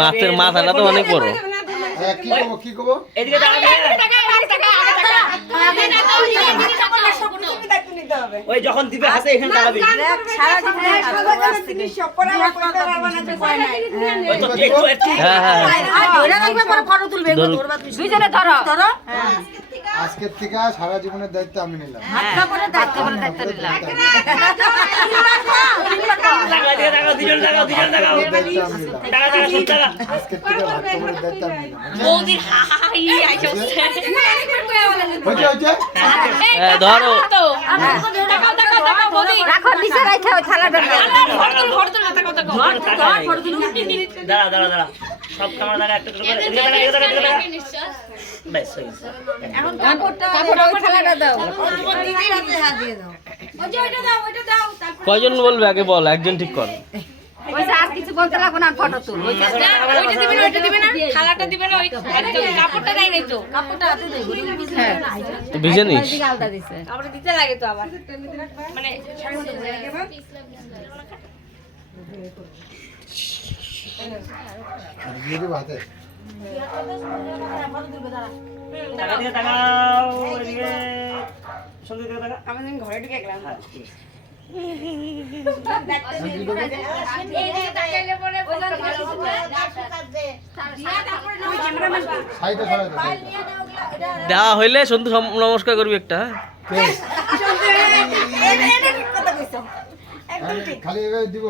মাছের মাথাটা তো অনেক বড়। ওই যখন দিবে হাতে এখানে টাকাবি আজকের থেকে সারা জীবনের দায়িত্ব আমি নিলাম। আজকের থেকে ভাগ খবরের দায়িত্ব আমি নিলাম। ধরো দাঁড়া সব ক্যামেরা দাঁড়া একটা বেশ কয়জন বলবে আগে বল, একজন ঠিক কর। আর কিছু বলতে লাগবে না, ফটো তুল। ওইটা দিবে না, খালাটা দিবে না, ওই কাপড়টা দেয় নাই তো, কাপড়টা হাতে দেই। তো ভিজে নিস। আলাদা দিছে, কাপড়টা দিতে লাগে তো আবার, মানে শাড়ি মতো ধরে রাখে না। দিয়ে দিব হাতে। টাকা দিয়ে টাকাও এদিকে সঙ্গে দিয়ে টাকা আমি দিন ঘরে ঢুকে গেলাম। দেওয়া হইলে সন্তু নমস্কার করবি একটা। খালি এভাবে দিব।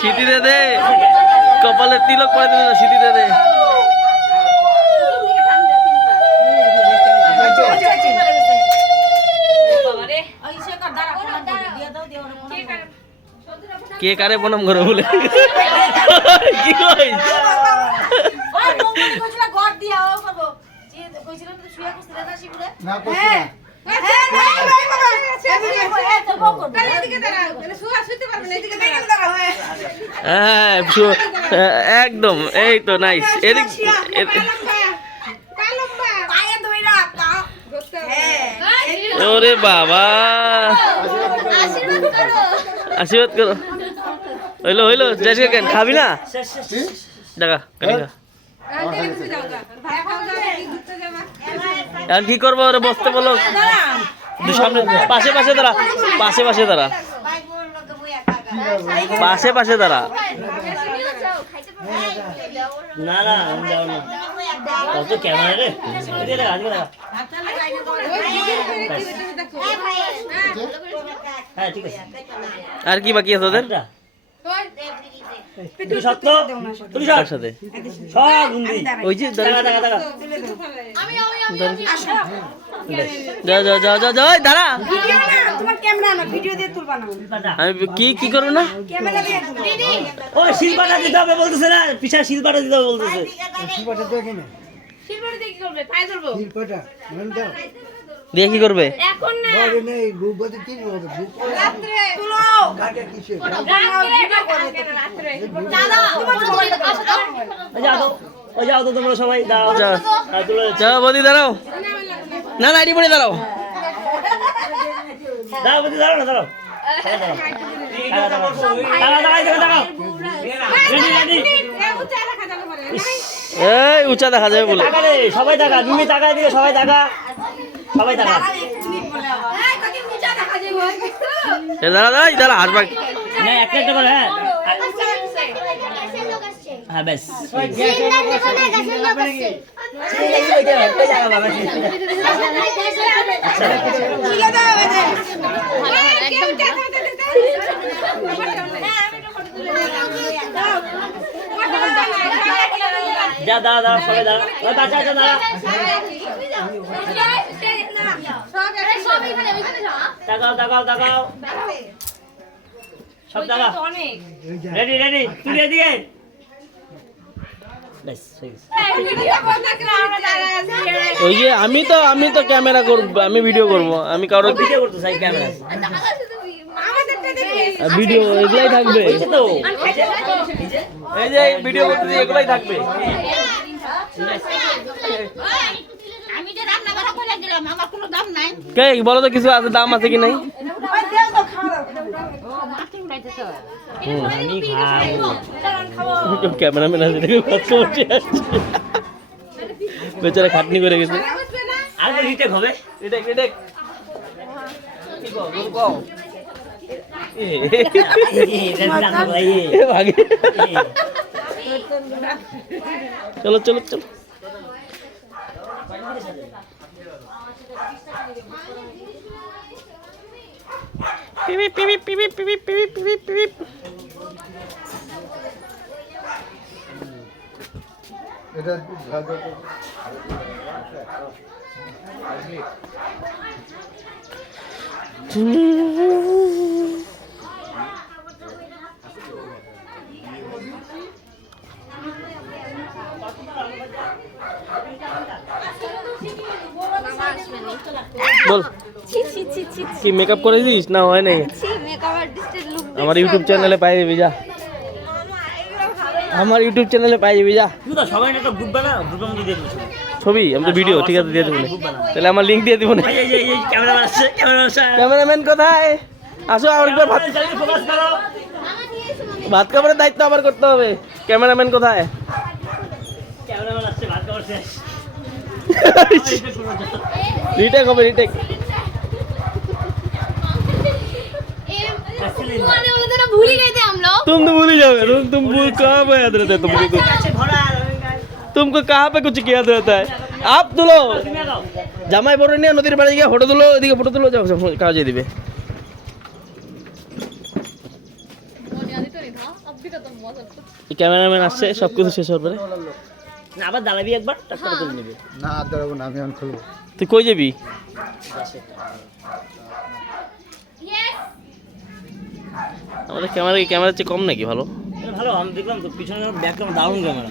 সিটি দে দে, কপালে তিলক পরে দিল না, সিটি দে দে। কে কারে প্রণাম করে বলে কি কই না করছি না। হ্যাঁ একদম, এই তো নাইস। এদিক ওরে বাবা, আশীর্বাদ করো। হইলো হইলো, যাইস কেন, খাবি না? দেখা এখন কি করবো? ওরে বসতে বলো, সামনে পাশে পাশে দাঁড়া, পাশে পাশে দাঁড়া, পাশে পাশে দাঁড়া। না না আমি যাও না, কত ক্যামেরা রে, এদিকে দেখা এদিকে দেখা। হ্যাঁ ঠিক আছে। আর কি বাকি আছে ওদের? সত্য তুই সব সাথে সব গুন্ডি ওই যে টাকা টাকা টাকা যা যা যা যা যা দাঁড়া। তোমার ক্যামেরা না, ভিডিও দিয়ে তুলবা না। আমি কি করব না? ক্যামেরা দিয়ে তুলো। ও শিলপাটা দিতে হবে বলতেছে না, পিছা শিলপাটা দিতে হবে বলতেছে। শিলপাটা তো এখানে। শিলপাটা দিয়ে কি করবে? পায়ে ধরবো। শিলপাটা মানে দাও। দিয়ে কি করবে? এখন না, বড় নেই, গুগতে কি হবে? রাত্রে তুলো। কাকে কিসে? রাত্রে ভিডিও করবে রাত্রে। দাদা তোমার মোবাইলটা পাশে দাও। ওই যাও তো তোমরা সবাই দাঁড়াও, যাও তুলে যাও বদি দাঁড়াও, না না আইডি পড়ে দাঁড়াও, দাঁড়াও বদি দাঁড়াও না, দাঁড়াও এই উঁচা দেখা যাবে বলে। সবাই টাকা, তুমি টাকা দিয়ে সবাই টাকা, সবাই টাকা। দাঁড়া দাঁড়া দাঁড়া, হাসবা না একটা একটা করে। হ্যাঁ বেশ যা দাঁড়া দাঁড়া সবাই দাঁড়া, আচ্ছা আচ্ছা দাঁড়া, তাকাও তাকাও তাকাও, সব টাকা রেডি রেডি, তুলে দিয়ে ওই যে আমি তো ক্যামেরা করব, আমি ভিডিও করব, আমি কারো ভিডিও করতে চাই ক্যামেরা। ভিডিও এগুলাই থাকবে। হয়েছে তো এই যে ভিডিও করতে এগুলাই থাকবে। আমি যে রান্না করা করে দিলাম আমার কোনো দাম নাই। কে বলো তো কিছু আছে, দাম আছে কি নাই? ক্যামেরাম্যান আছে বেচারা খাটনি করে গেছে। আর রিটেক হবে রিটেক রিটেক চলো চলো চলো। পিপিপ পিপিপ পিপিপ পিপিপ পিপিপ পিপিপ পিপিপ। এটা বল কি মেকআপ করেছিস না হয় নাই? আমার ইউটিউব চ্যানেলে পাই যাবি যা, আমার ইউটিউব চ্যানেলে পাই যাবি যা। তুই তো সবাই একটা গ্রুপ বানা, গ্রুপের মধ্যে দিয়ে দিবি ছবি আমি তো ভিডিও ঠিক আছে দিয়ে দেবো না, তাহলে আমার লিঙ্ক দিয়ে দিব না। এই ক্যামেরা আসছে, ক্যামেরা আসছে। ক্যামেরাম্যান কোথায়? আসো আমার একবার ভাত, ফোকাস করো। ভাত খাবারের দায়িত্ব আবার করতে হবে। ক্যামেরাম্যান কোথায়? ক্যামেরাম্যান আসছে, ভাত খাওয়ার শেষ। রিটেক হবে রিটেক। भूल ही गए थे हम लोग। तुम तो भूल ही जाओगे, तुम भूल कहाँ पे याद रहता है तुमको कुछ? तुमको कहाँ पे कुछ याद रहता है? आप তুলো জামাই বড় নিয়ে নদীর পাড়ে গিয়ে ফটো তুলো, এদিকে ফটো তুলো, যাও কাজে দিবে। ক্যামেরাম্যান আসছে, সব কিছু শেষ হওয়ার পরে না আবার দাঁড়াবি একবার, তারপরে তুলে নিবি। না আর দাঁড়াবো না, আমি এখন খুলবো। তুই কই যাবি? আমাদের ক্যামেরার চেয়ে কম নাকি ভালো? ভালো, আমি দেখলাম তো পিছনে ব্যাকগ্রাউন্ড দারুণ ক্যামেরা।